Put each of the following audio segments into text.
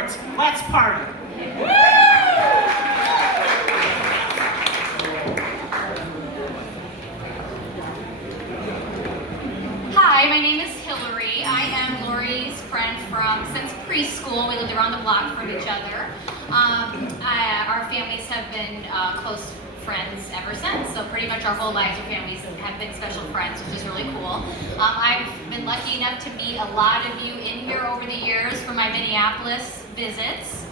sports. Let's party. Hi, my name is Hillary. I am Lori's friend since preschool. We lived around the block from each other. Our families have been close friends ever since, so pretty much our whole lives, our families have been special friends, which is really cool. I've been lucky enough to meet a lot of you in here over the years for my Minneapolis visits.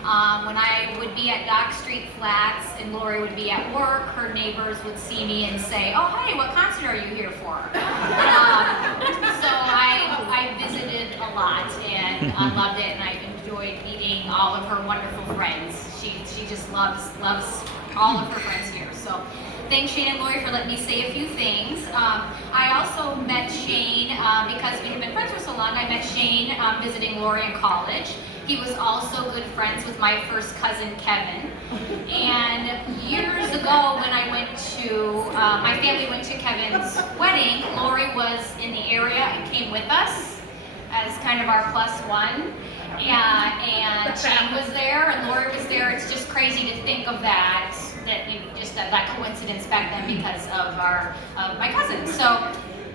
When I would be at Dock Street Flats and Lori would be at work, her neighbors would see me and say, "Oh, hey, what concert are you here for?" So I visited a lot and I loved it, and I enjoyed meeting all of her wonderful friends. She just loves all of her friends here. So thanks, Shane and Lori, for letting me say a few things. I also met Shane because we have been friends for so long. I met Shane visiting Lori in college. He was also good friends with my first cousin, Kevin. And years ago when I went to, my family went to Kevin's wedding, Lori was in the area and came with us as kind of our +1. And Shane was there and Lori was there. It's just crazy to think of that coincidence back then because of my cousin. So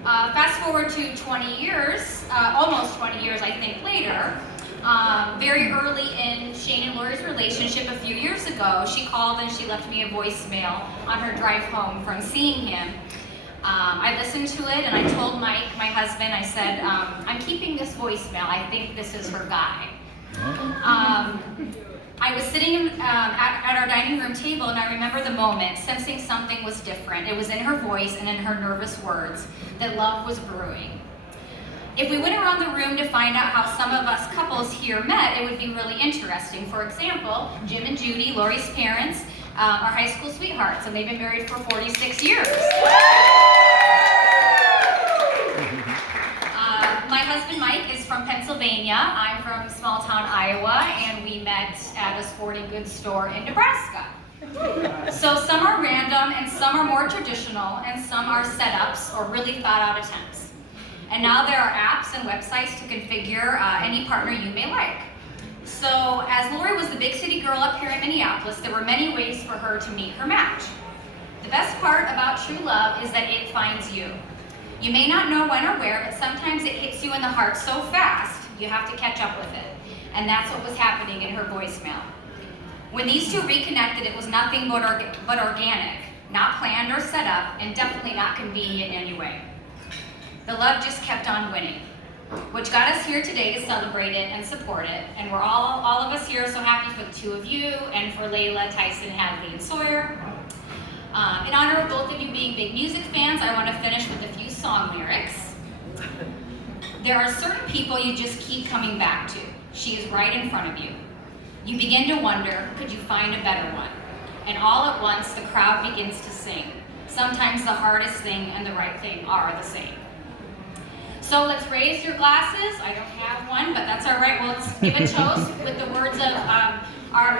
fast forward to 20 years, almost 20 years I think later, very early in Shane and Lori's relationship a few years ago, she called and she left me a voicemail on her drive home from seeing him. I listened to it and I told Mike, my husband, I said, I'm keeping this voicemail. I think this is her guy. I was sitting at our dining room table and I remember the moment, sensing something was different. It was in her voice and in her nervous words that love was brewing. If we went around the room to find out how some of us couples here met, it would be really interesting. For example, Jim and Judy, Lori's parents, are high school sweethearts, and they've been married for 46 years. My husband Mike is from Pennsylvania. I'm from small town Iowa, and we met at a sporting goods store in Nebraska. So some are random, and some are more traditional, and some are setups or really thought out attempts. And now there are apps and websites to configure any partner you may like. So as Lori was the big city girl up here in Minneapolis, there were many ways for her to meet her match. The best part about true love is that it finds you. You may not know when or where, but sometimes it hits you in the heart so fast, you have to catch up with it. And that's what was happening in her voicemail. When these two reconnected, it was nothing but organic, not planned or set up, and definitely not convenient in any way. The love just kept on winning, which got us here today to celebrate it and support it. And we're all of us here so happy for the two of you and for Layla, Tyson, Hadley, and Sawyer. In honor of both of you being big music fans, I want to finish with a few song lyrics. There are certain people you just keep coming back to. She is right in front of you. You begin to wonder, could you find a better one? And all at once, the crowd begins to sing. Sometimes the hardest thing and the right thing are the same. So let's raise your glasses. I don't have one, but that's all right. Well, let's give a toast with the words of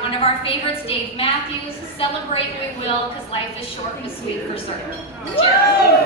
one of our favorites, Dave Matthews. Celebrate we will, because life is short and sweet for certain. Cheers.